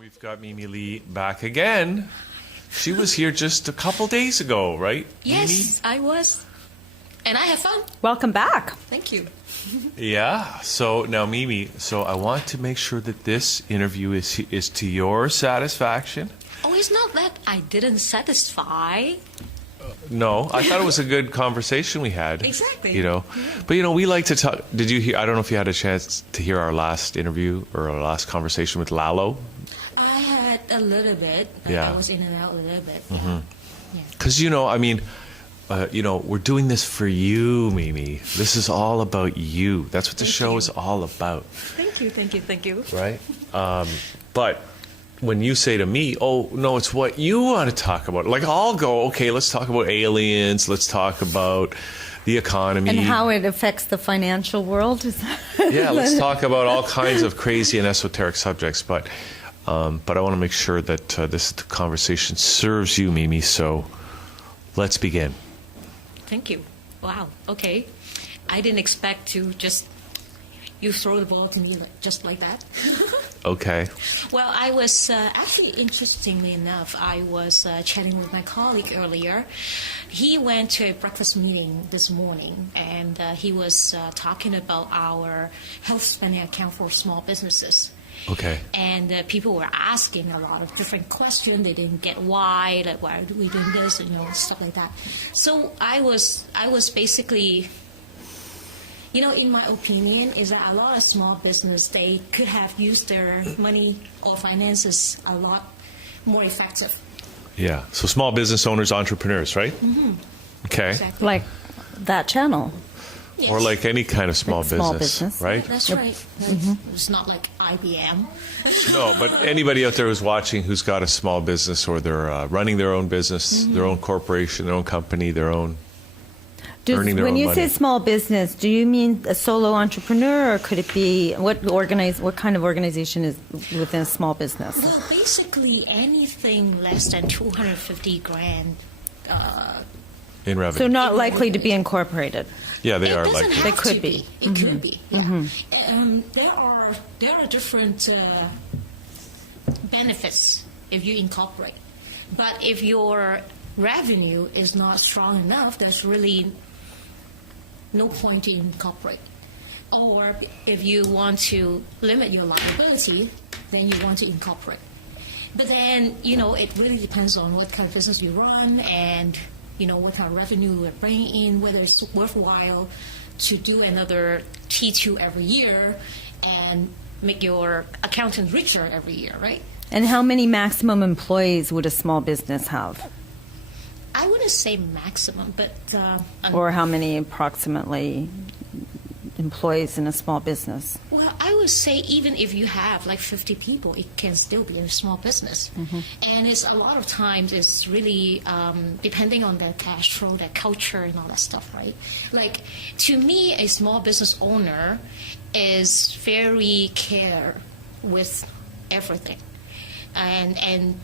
We've got Mimi Lee back again. She was here just a couple days ago, right? Yes, I was. And I had fun. Welcome back. Thank you. Mimi? Yeah. So now, Mimi, so I want to make sure that this interview is to your satisfaction. Oh, it's not that I didn't satisfy. No, I thought it was a good conversation we had. Exactly. You know, Yeah. but you know, we like to talk. Did you hear? I don't know if you had a chance to hear our last interview or our last conversation with Lalo. I had a little bit. But Yeah. I was in and out a little bit. Because, you know, I mean, we're doing this for you, Mimi. This is all about you. That's what the Thank show you. is all about, Thank you, thank you, thank you. right? But when you say to me, oh, no, it's what you want to talk about. Like, I'll go, okay, let's talk about aliens. Let's talk about the economy. And how it affects the financial world. Is that Yeah, let's talk about all kinds of crazy and esoteric subjects. But I want to make sure that this conversation serves you, Mimi. So let's begin. Thank you. Wow, okay. I didn't expect to just, you throw the ball to me just like that. Okay. Well, I was actually, interestingly enough, I was chatting with my colleague earlier. He went to a breakfast meeting this morning, and he was talking about our health spending account for small businesses. Okay. And people were asking a lot of different questions. They didn't get why, like why are we doing this, stuff like that. So I was basically, in my opinion, is that a lot of small business, they could have used their money or finances a lot more effective. Yeah. So small business owners, entrepreneurs, right? Mm-hmm. Okay. Exactly. like that channel? Yes. Or like any kind of small Like small business, business. right? That's right. It's not like IBM. No, but anybody out there who's watching who's got a small business or they're running their own business, their own corporation, their own company, their own earning their When own you money. say small business, do you mean a solo entrepreneur, or could it be what kind of organization is within a small business? Well, basically anything less than 250 grand. in revenue. So not likely to be incorporated. Yeah, they It are doesn't like have They to could be. It could be. Yeah. There are different benefits if you incorporate, but if your revenue is not strong enough, there's really no point to incorporate. Or if you want to limit your liability, then you want to incorporate. But then, it really depends on what kind of business you run and, what kind of revenue you're bringing in, whether it's worthwhile to do another T2 every year and make your accountant richer every year, right? And how many maximum employees would a small business have? I wouldn't say maximum, but... Or how many approximately employees in a small business? Well, I would say even if you have like 50 people, it can still be a small business. And it's a lot of times it's really depending on their cash flow, their culture, and all that stuff, right? Like, to me, a small business owner is very care with everything. And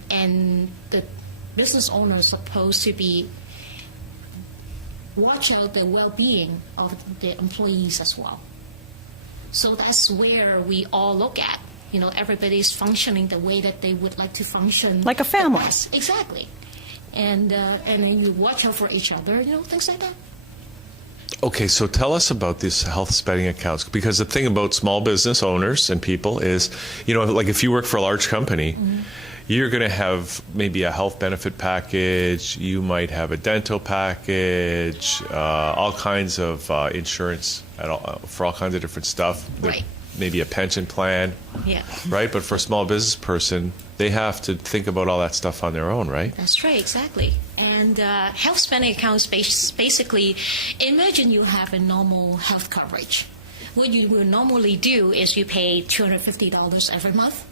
the business owner is supposed to be watch out the well-being of the employees as well. So that's where we all look at. Everybody's functioning the way that they would like to function. Like a family. the best. Exactly. And then you watch out for each other, things like that. Okay, so tell us about these health spending accounts, because the thing about small business owners and people is, like if you work for a large company, you're going to have maybe a health benefit package, you might have a dental package, all kinds of insurance for all kinds of different stuff. Right. Maybe a pension plan, Yeah. right? But for a small business person, they have to think about all that stuff on their own, right? That's right, exactly. And health spending accounts basically, imagine you have a normal health coverage. What you will normally do is you pay $250 every month,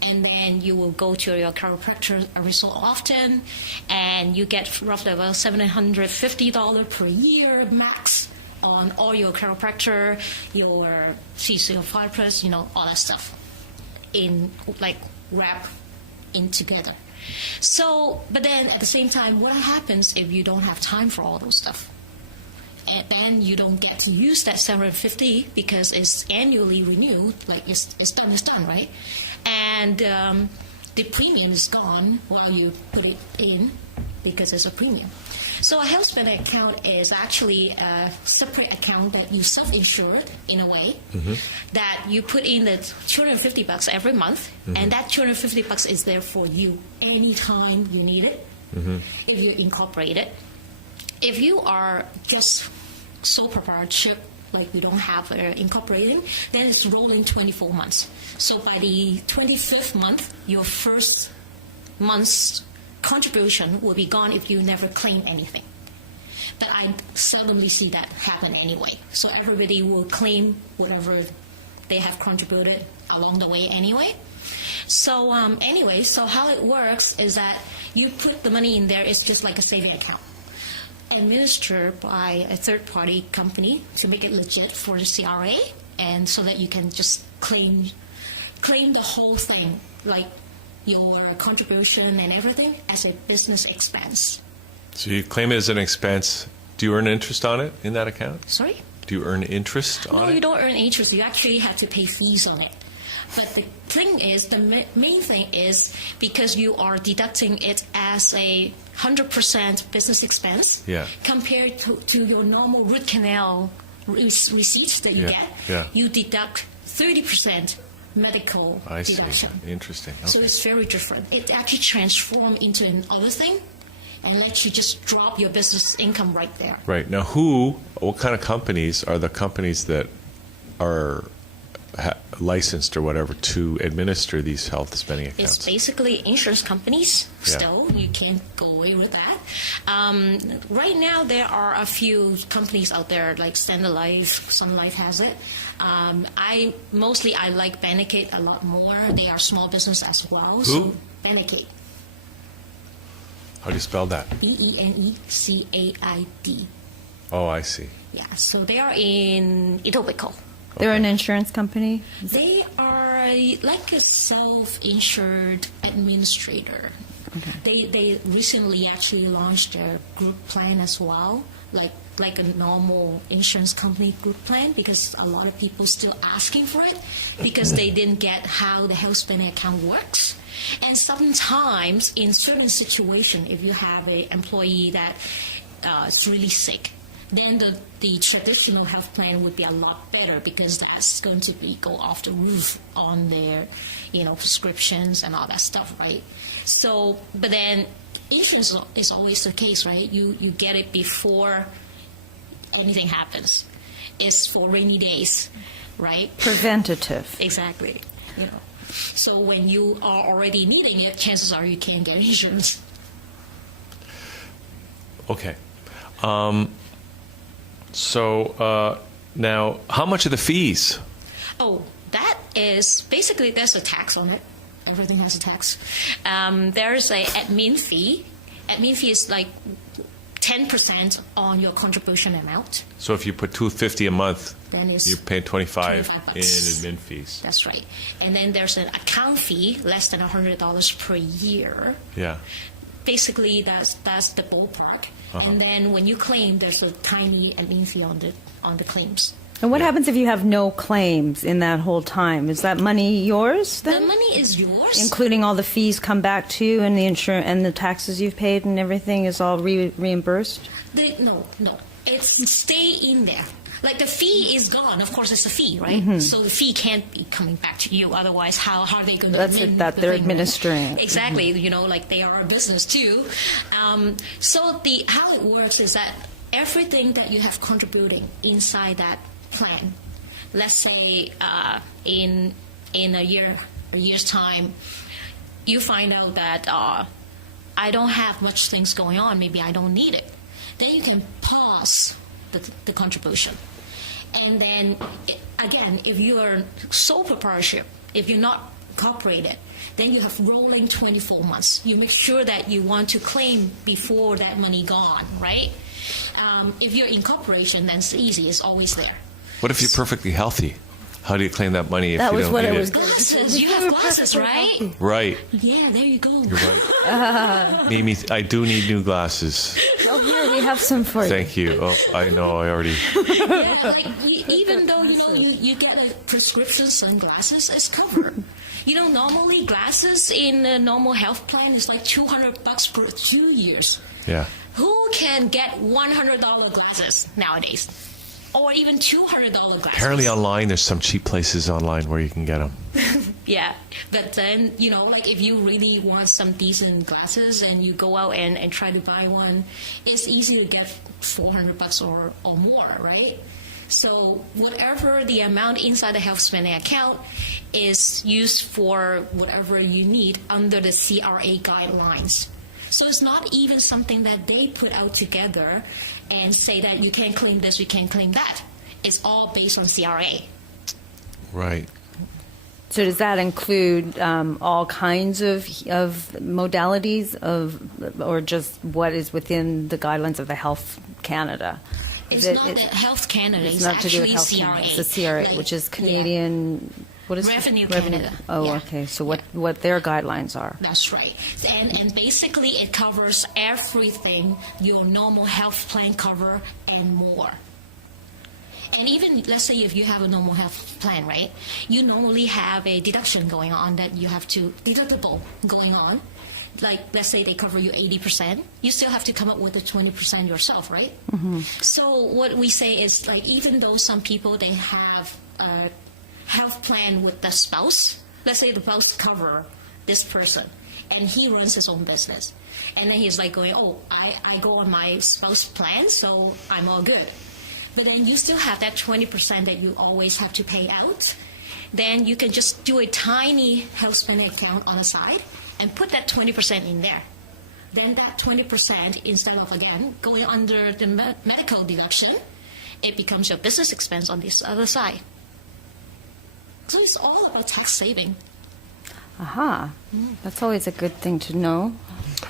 and then you will go to your chiropractor every so often, and you get roughly about $750 per year max on all your chiropractor, your physiotherapist, all that stuff in like wrap in together. So, but then at the same time, what happens if you don't have time for all those stuff? And then you don't get to use that 750 because it's annually renewed. Like it's done, right? And the premium is gone while you put it in because it's a premium. So a health spending account is actually a separate account that you self-insured in a way, that you put in the $250 every month, and that $250 is there for you anytime you need it, if you incorporate it. If you are just sole proprietorship, like we don't have incorporating, then it's rolling 24 months. So by the 25th month, your first month's contribution will be gone if you never claim anything. But I seldomly see that happen anyway. So everybody will claim whatever they have contributed along the way anyway. So anyway, so how it works is that you put the money in there. It's just like a saving account, administered by a third-party company to make it legit for the CRA, and so that you can just claim the whole thing, like your contribution and everything, as a business expense. So you claim it as an expense. Do you earn interest on it in that account? Sorry? Do you earn interest on No, it? you don't earn interest. You actually have to pay fees on it. But the thing is, the main thing is, because you are deducting it as a 100% business expense, Yeah. compared to your normal root canal receipts that you Yeah, get, yeah. you deduct 30% medical I see. deduction. Interesting. So Okay. it's very different. It actually transforms into another thing and lets you just drop your business income right there. Right. Now, what kind of companies are the companies that are licensed or whatever to administer these health spending It's accounts? basically insurance companies. Yeah. Still, you can't go away with that. Right now, there are a few companies out there like Standard Life, Sun Life has it. I like Benekid a lot more. They are small business as well. Who? So Benekid, How do you spell that? Benecid. Oh, I see. Yeah, so they are in Etobicoke. They're an insurance company. They are like a self-insured administrator. They recently actually launched their group plan as well, like a normal insurance company group plan, because a lot of people still asking for it because they didn't get how the health spending account works. And sometimes in certain situation, if you have an employee that is really sick, then the traditional health plan would be a lot better, because that's going to go off the roof on their, prescriptions and all that stuff, right? So, but then insurance is always the case, right? You get it before anything happens. It's for rainy days, right? Preventative. Exactly. So when you are already needing it, chances are you can't get insurance. Okay. So now, how much are the fees? Oh, that is basically, there's a tax on it. Everything has a tax. There's a admin fee. Admin fee is like 10% on your contribution amount. So if you put $250 a month, Then it's you're paying $25 $25. in admin fees. That's right. And then there's an account fee, less than $100 per year. Yeah. Basically, that's the ballpark. And then when you claim, there's a tiny admin fee on the claims. And what happens if you have no claims in that whole time? Is that money yours The then? money is yours. Including all the fees come back to you, and the insurance and the taxes you've paid and everything is all reimbursed? No. It's stay in there. Like the fee is gone. Of course, it's a fee, right? So the fee can't be coming back to you. Otherwise, how are they going to? That's it, that they're administering it. Exactly. Like they are a business too. So how it works is that everything that you have contributing inside that plan, let's say in a year's time, you find out that I don't have much things going on. Maybe I don't need it. Then you can pause the contribution. And then, again, if you are sole proprietorship, if you're not incorporated, then you have rolling 24 months. You make sure that you want to claim before that money gone, right? If you're incorporation, then it's easy. It's always there. What if you're perfectly healthy? How do you claim that money if That you was don't what need I was it? Glasses. You have glasses, right? Right. Yeah, there you go. You're right. Mimi, I do need new glasses. Oh, here, we have some for you. Thank you. Oh, I know. I already. Yeah, like even though you get a prescription sunglasses, it's covered. Normally glasses in a normal health plan is like $200 for 2 years. Yeah. Who can get $100 glasses nowadays? Or even $200 glasses? Apparently online, there's some cheap places online where you can get them. Yeah, but then, like if you really want some decent glasses and you go out and try to buy one, it's easy to get $400 or more, right? So whatever the amount inside the health spending account is used for whatever you need under the CRA guidelines. So it's not even something that they put out together and say that you can't claim this, you can't claim that. It's all based on CRA. Right. So does that include all kinds of modalities or just what is within the guidelines of the Health Canada? It's not that Health Canada, it's not to do with actually Health CRA. Canada. It's the CRA, Like, which is yeah. Canadian. What is Revenue it? Canada. Oh, Yeah. okay. So what their guidelines are? That's right. And basically it covers everything your normal health plan cover and more. And even, let's say if you have a normal health plan, right? You normally have a deduction going on that you have to, deductible going on. Like, let's say they cover you 80%, you still have to come up with the 20% yourself, right? Mm-hmm. So what we say is, like, even though some people, they have a health plan with the spouse, let's say the spouse cover this person, and he runs his own business. And then he's like going, oh, I go on my spouse plan, so I'm all good. But then you still have that 20% that you always have to pay out. Then you can just do a tiny health spending account on the side and put that 20% in there. Then that 20%, instead of, again, going under the medical deduction, it becomes your business expense on this other side. So it's all about tax saving. Aha. That's always a good thing to know.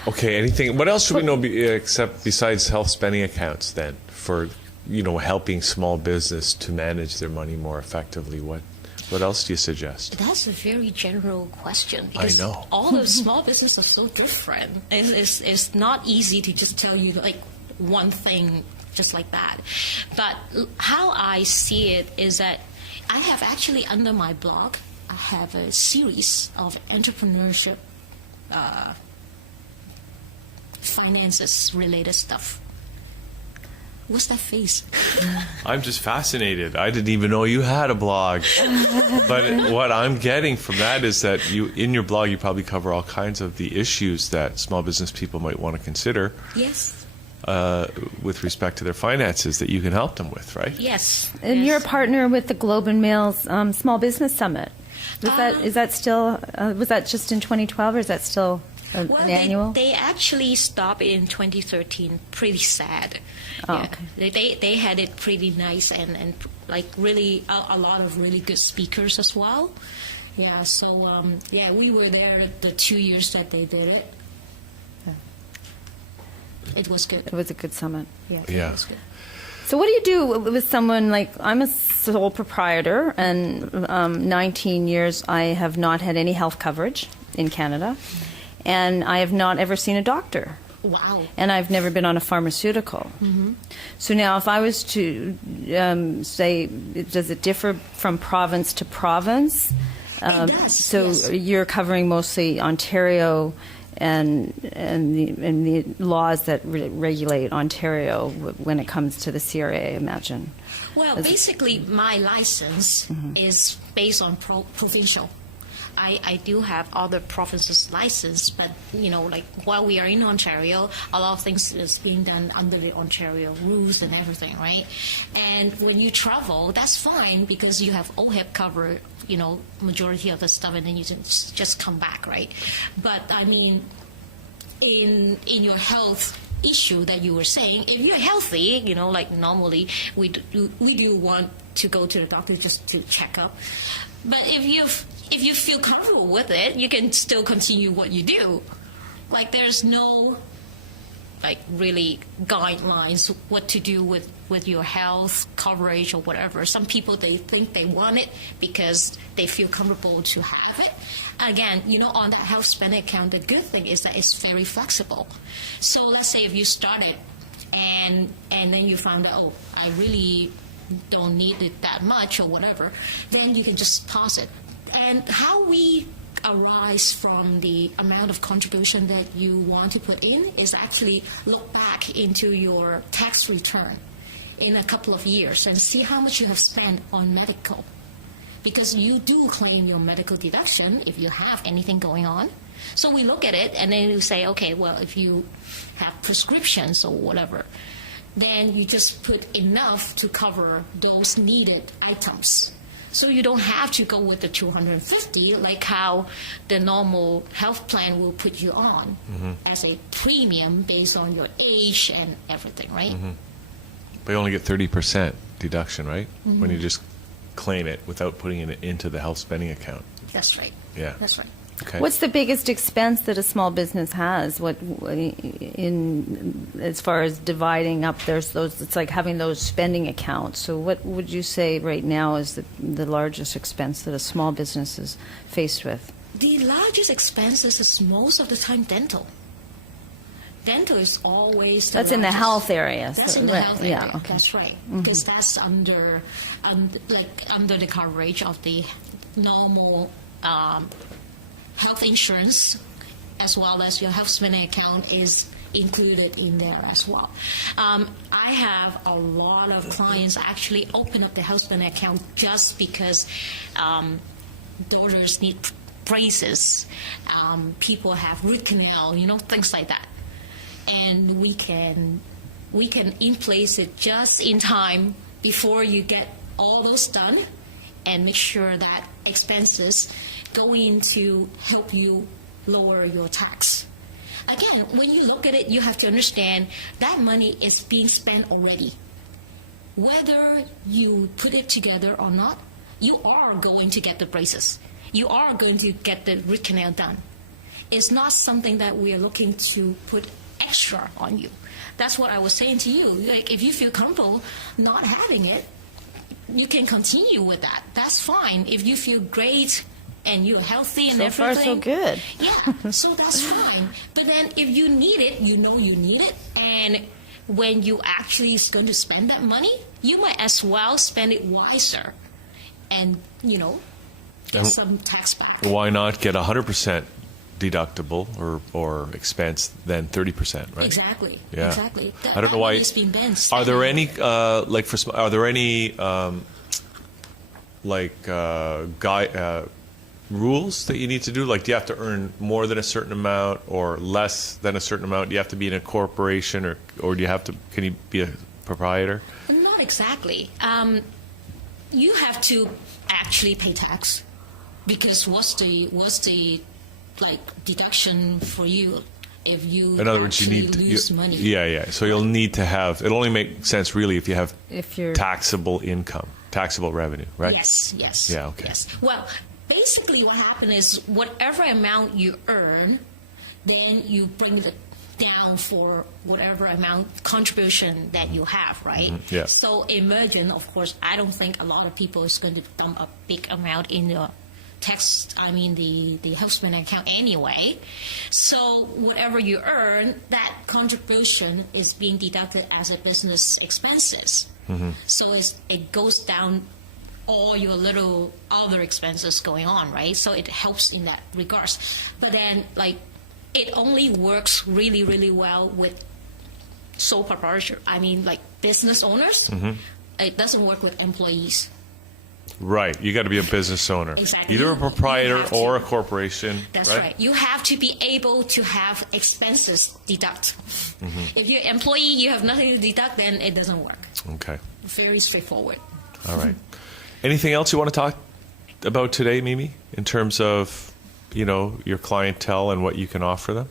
Okay, anything, what else should we know except besides health spending accounts then for, helping small business to manage their money more effectively? What else do you suggest? That's a very general question because know. all the small businesses are so different. It's not easy to just tell you like one thing just like that. But how I see it is that I have actually under my blog, I have a series of entrepreneurship finances related stuff. What's that face? I'm just fascinated. I didn't even know you had a blog. But what I'm getting from that is that in your blog, you probably cover all kinds of the issues that small business people might want to consider Yes. with respect to their finances that you can help them with, right? Yes. And yes. you're a partner with the Globe and Mail's Small Business Summit. Is that still, was that just in 2012 or is that still an annual? They actually stopped in 2013. Pretty sad. Oh, Yeah. okay. They had it pretty nice and like really a lot of really good speakers as well. Yeah. So we were there the 2 years that they did it. It was good. It was a good summit. Yeah. Yeah. It was good. So what do you do with someone like, I'm a sole proprietor and 19 years I have not had any health coverage in Canada and I have not ever seen a doctor. Wow. And I've never been on a pharmaceutical. Mm-hmm. So now if I was to say, does it differ from province to province? It does, So yes. you're covering mostly Ontario and the laws that regulate Ontario when it comes to the CRA, I imagine. Well, basically, my license is based on provincial. I do have other provinces' license, but like while we are in Ontario, a lot of things is being done under the Ontario rules and everything, right? And when you travel, that's fine because you have OHIP cover, majority of the stuff, and then you can just come back, right? But I mean, in your health issue that you were saying, if you're healthy, like normally we do want to go to the doctor just to check up. But if you feel comfortable with it, you can still continue what you do. Like there's no like really guidelines what to do with your health coverage or whatever. Some people, they think they want it because they feel comfortable to have it. Again, on that health spending account, the good thing is that it's very flexible. So let's say if you started and then you found out, oh, I really don't need it that much or whatever, then you can just pause it. And how we arise from the amount of contribution that you want to put in is actually look back into your tax return in a couple of years and see how much you have spent on medical. Because you do claim your medical deduction if you have anything going on. So we look at it and then you say, okay, well, if you have prescriptions or whatever, then you just put enough to cover those needed items. So you don't have to go with the 250 like how the normal health plan will put you on as a premium based on your age and everything, right? But you only get 30% deduction, right? When you just claim it without putting it into the health spending account. That's right. Yeah. That's right. Okay. What's the biggest expense that a small business has? What in as far as dividing up? There's those. It's like having those spending accounts. So, what would you say right now is the largest expense that a small business is faced with? The largest expenses is most of the time dental. Dental is always the That's in the largest. health area. That's so- in the right, health yeah, area. okay. That's right. Because that's under the coverage of the normal health insurance, as well as your health spending account is included in there as well. I have a lot of clients actually open up the health spending account just because daughters need braces, people have root canal, things like that. And we can in place it just in time before you get all those done and make sure that expenses go in to help you lower your tax. Again, when you look at it, you have to understand that money is being spent already. Whether you put it together or not, you are going to get the braces. You are going to get the root canal done. It's not something that we are looking to put extra on you. That's what I was saying to you. Like, if you feel comfortable not having it, you can continue with that. That's fine. If you feel great and you're healthy and So everything. far, so good. Yeah, so that's fine. But then if you need it, you know you need it. And when you actually is going to spend that money, you might as well spend it wiser and, get And some tax back. Why not get 100% deductible or expense than 30%, right? Exactly. Yeah. Exactly. I don't know why. It's been bent. Are there any rules that you need to do? Like, do you have to earn more than a certain amount or less than a certain amount? Do you have to be in a corporation or do you have to? Can you be a proprietor? Not exactly. You have to actually pay tax because what's the deduction for you if you In other words, you need to lose money? Yeah. So you'll need to have. It'll only make sense really if you have If you're taxable income, taxable revenue, right? Yes. Yeah, okay. Yes. Well, basically what happens is whatever amount you earn, then you bring it down for whatever amount contribution that you have, right? yeah. So imagine, of course, I don't think a lot of people is going to dump a big amount in the the health spending account anyway. So whatever you earn, that contribution is being deducted as a business expenses. So it goes down all your little other expenses going on, right? So it helps in that regards. But then, it only works really, really well with sole proprietor. Business owners. It doesn't work with employees. Right. You got to be a business owner, Exactly. either a proprietor You have to. or a corporation. That's right. You have to be able to have expenses deduct. If you're an employee, you have nothing to deduct, then it doesn't work. Okay. Very straightforward. All right. Anything else you want to talk about today, Mimi, in terms of, your clientele and what you can offer them?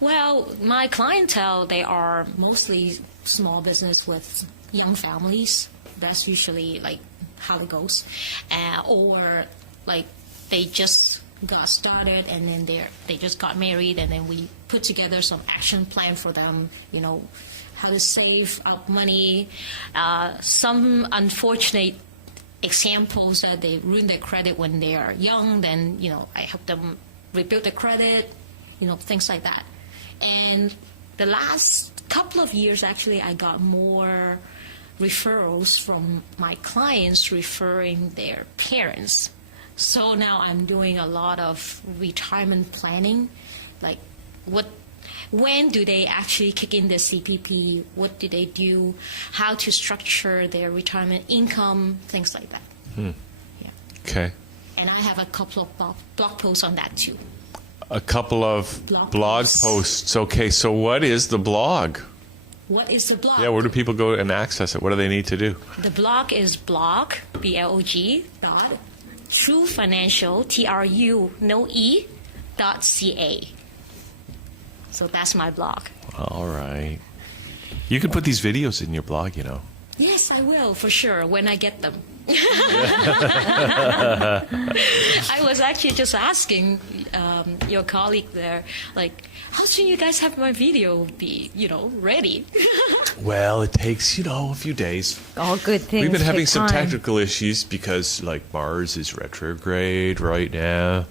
Well, my clientele, they are mostly small business with young families. That's usually how it goes. Or they just got started and then they just got married and then we put together some action plan for them, how to save up money. Some unfortunate examples that they ruin their credit when they are young, then, I help them rebuild the credit, things like that. And the last couple of years, actually, I got more referrals from my clients referring their parents. So now I'm doing a lot of retirement planning, like when do they actually kick in the CPP? What do they do? How to structure their retirement income? Things like that. Yeah. Okay. And I have a couple of blog posts on that too. A couple of Blog blog posts. posts. Okay, so what is the blog? What is the blog? Yeah, where do people go and access it? What do they need to do? The blog is blog, B-L-O-G, dot, True Financial, T-R-U, no E, dot C-A. So that's my blog. All right. You can put these videos in your blog, you know. Yes, I will, for sure, when I get them. I was actually just asking your colleague there, like, how soon you guys have my video be, ready? Well, it takes, a few days. All good things. We've been having take some time. technical issues because, like, Mars is retrograde right now.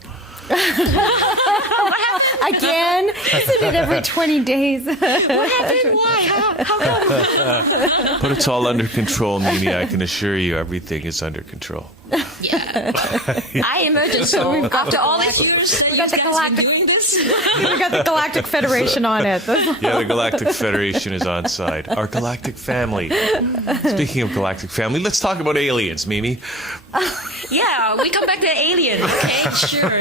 Again? Isn't it every 20 days? What happened? Why? How come? But it's all under control, Mimi. I can assure you everything is under control. Yeah. I imagine so. After all these years that you got the guys galactic- been doing this. We got the Galactic Federation on it. Yeah, the Galactic Federation is on side. Our galactic family. Speaking of galactic family, let's talk about aliens, Mimi. Yeah, we come back to alien. Okay, sure.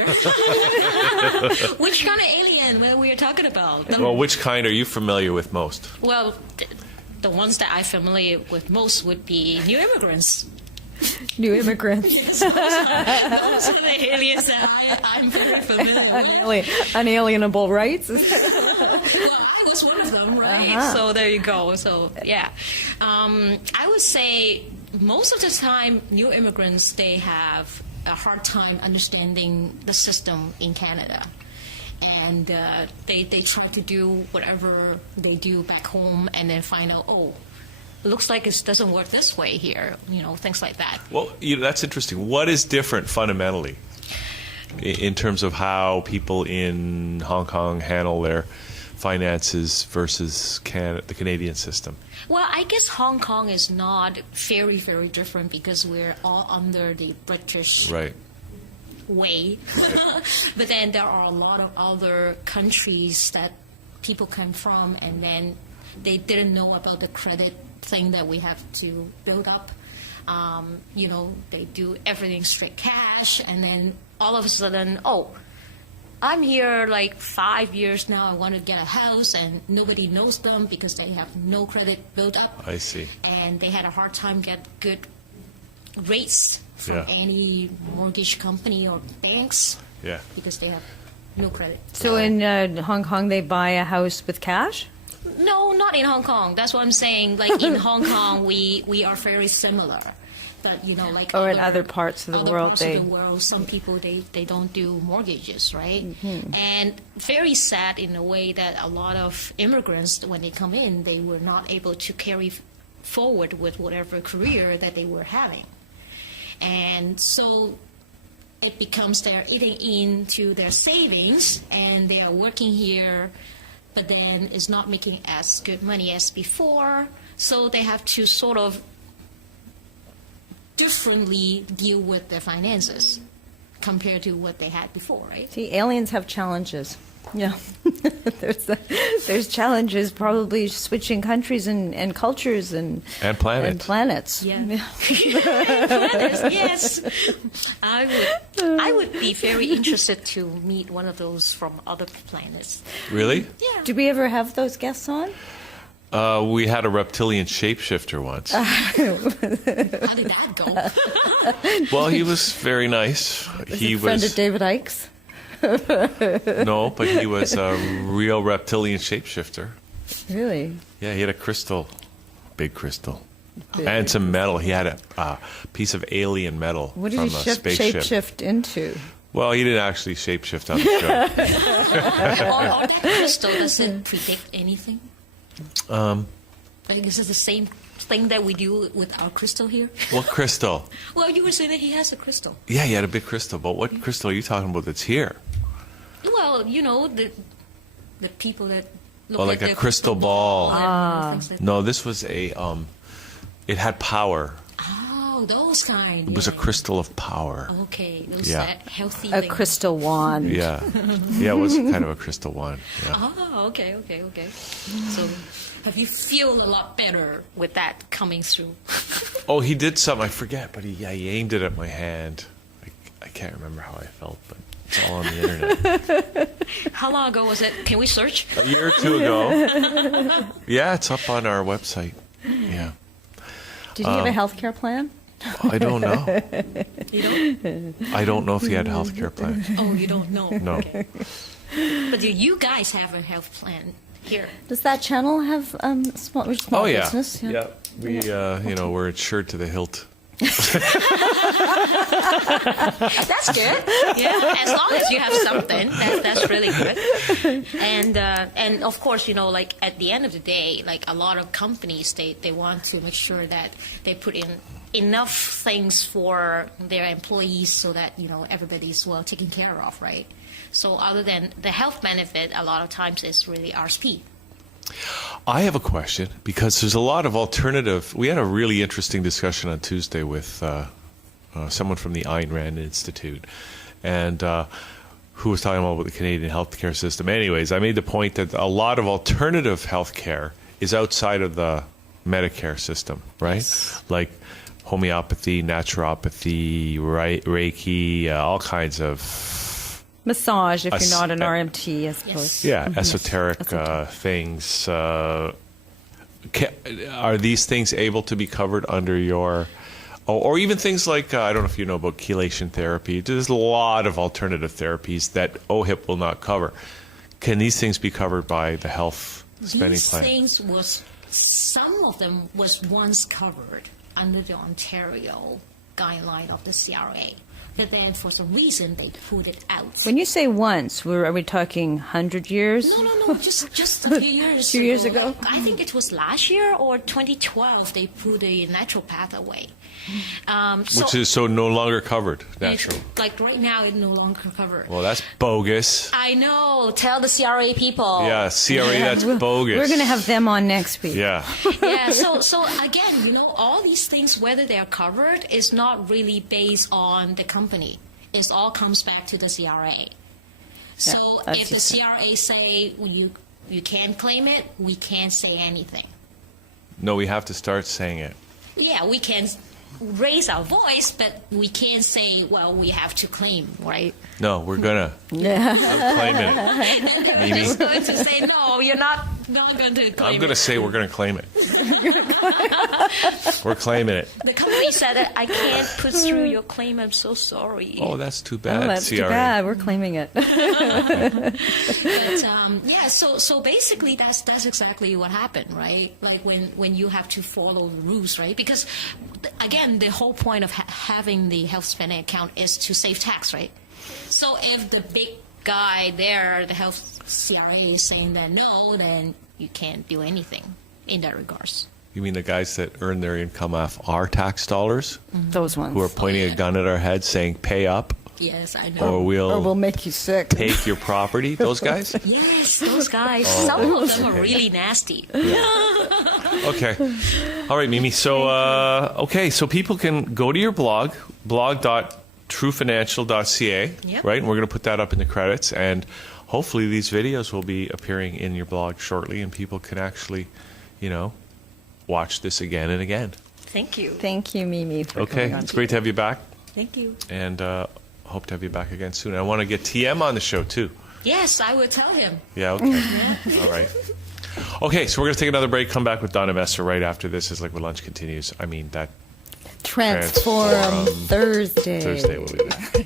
Which kind of alien were we talking about? Well, which kind are you familiar with most? Well, the ones that I'm familiar with most would be new immigrants. New immigrants. Those are the aliens that I'm very familiar with. Unalienable rights. Well, I was one of them, right? So there you go. So yeah, I would say most of the time, new immigrants, they have a hard time understanding the system in Canada. And they try to do whatever they do back home and then find out, oh, looks like it doesn't work this way here, things like that. Well, that's interesting. What is different fundamentally in terms of how people in Hong Kong handle their finances versus the Canadian system? Well, I guess Hong Kong is not very, very different because we're all under the British Right. way. But then there are a lot of other countries that people come from and then they didn't know about the credit thing that we have to build up. They do everything straight cash and then all of a sudden, oh, I'm here like 5 years now, I want to get a house and nobody knows them because they have no credit built up. I see. And they had a hard time get good rates from Yeah. any mortgage company or banks Yeah. because they have no credit. So in Hong Kong, they buy a house with cash? No, not in Hong Kong. That's what I'm saying. Like in Hong Kong, we are very similar. But like Or in other parts of the other world, parts of the world, some people they don't do mortgages, right? And very sad in a way that a lot of immigrants, when they come in, they were not able to carry forward with whatever career that they were having, and so it becomes they're eating into their savings, and they are working here, but then is not making as good money as before, so they have to sort of differently deal with their finances compared to what they had before, right? See, aliens have challenges. Yeah. There's challenges, probably switching countries and cultures and planets. And planets. Yeah. Yes. I would be very interested to meet one of those from other planets. Really? Yeah. Did we ever have those guests on? We had a reptilian shapeshifter once. How did that go? Well, he was very nice. He a friend was of David Icke's? no, but he was a real reptilian shapeshifter. Really? Yeah, he had a crystal, big crystal, and some metal. He had a piece of alien metal What did from he a spaceship. shapeshift into? Well, he didn't actually shapeshift on the show. or that crystal, does it predict anything? Like, is it the same thing that we do with our crystal here? What crystal? Well, you were saying that he has a crystal. Yeah, he had a big crystal, but what crystal are you talking about that's here? Well, the people that look Oh, at like a their crystal ball. and things like that. No, this was a, it had power. Oh, Oh, those kind. It was a yeah. crystal of power. Okay, those Yeah. healthy A things. crystal wand. Yeah. Yeah, it was kind of a crystal one. Yeah. Oh, okay. So, have you feel a lot better with that coming through? Oh, he did something. I forget, but he aimed it at my hand. I can't remember how I felt, but it's all on the internet. How long ago was it? Can we search? A year or two ago. Yeah, it's up on our website. Yeah. Did he have a health care plan? I don't know. You don't? I don't know if he had a health care plan. Oh, you don't know. No. Okay. But do you guys have a health plan here? Does that channel have small Oh, yeah. business? Yeah. We, we're insured to the hilt. That's good. Yeah, as long as you have something, that's really good. And of course, like at the end of the day, like a lot of companies, they want to make sure that they put in enough things for their employees so that everybody's well taken care of, right? So other than the health benefit, a lot of times it's really RSP. I have a question because there's a lot of alternative. We had a really interesting discussion on Tuesday with someone from the Ayn Rand Institute, and who was talking about the Canadian healthcare system. Anyways, I made the point that a lot of alternative healthcare is outside of the Medicare system, right? Yes. Like homeopathy, naturopathy, Reiki, all kinds of Massage, if Us- you're not an RMT, I suppose. yeah, esoteric things. Are these things able to be covered under your, or even things like, I don't know if you know about chelation therapy. There's a lot of alternative therapies that OHIP will not cover. Can these things be covered by the health spending These plan? things some of them was once covered under the Ontario guideline of the CRA. But then for some reason they put it out. When you say once, are we talking 100 years? No, just a few years Few years ago? I think it was last year or 2012 they put a naturopath away. Which is so no longer covered, natural. Like right now it's no longer covered. Well, that's bogus. I know, tell the CRA people. Yeah, CRA, that's bogus. We're going to have them on next week. Yeah. Yeah, so again, all these things, whether they are covered, is not really based on the company. It all comes back to the CRA. So that's if the just it. CRA say you can't claim it, we can't say anything. No, we have to start saying it. Yeah, we can raise our voice, but we can't say, well, we have to claim, right? No, we're gonna. Yeah. I'm claiming it. They're just going to say, no, you're not going to claim I'm gonna it. say we're gonna claim it. We're claiming it. The company said that I can't put through your claim. I'm so sorry. Oh, that's too bad. Oh, that's CRA. too bad. We're claiming it. But yeah, so basically that's exactly what happened, right? Like when you have to follow the rules, right? Because again, the whole point of having the health spending account is to save tax, right? So if the big guy there, the health CRA, is saying that no, then you can't do anything in that regards. You mean the guys that earn their income off our tax dollars, Those ones. who are pointing a gun at our head saying, pay up, Yes, I know. or Or we'll we'll make you sick. take your property? Those guys? Yes, those guys. Some of them are really nasty. Okay. All right, Mimi. So, so people can go to your blog.truefinancial.ca, Yep. right? And we're going to put that up in the credits. And hopefully these videos will be appearing in your blog shortly, and people can actually, watch this again and again. Thank you. Thank you, Mimi, for Okay. coming on. It's great to have you back, Thank you. and hope to have you back again soon. I want to get TM on the show, too. Yes, I will tell him. Yeah, okay. All right. Okay, so we're going to take another break, come back with Donna Messer right after this as Liquid Lunch continues. I mean, that Transform Thursday Thursday. will be back.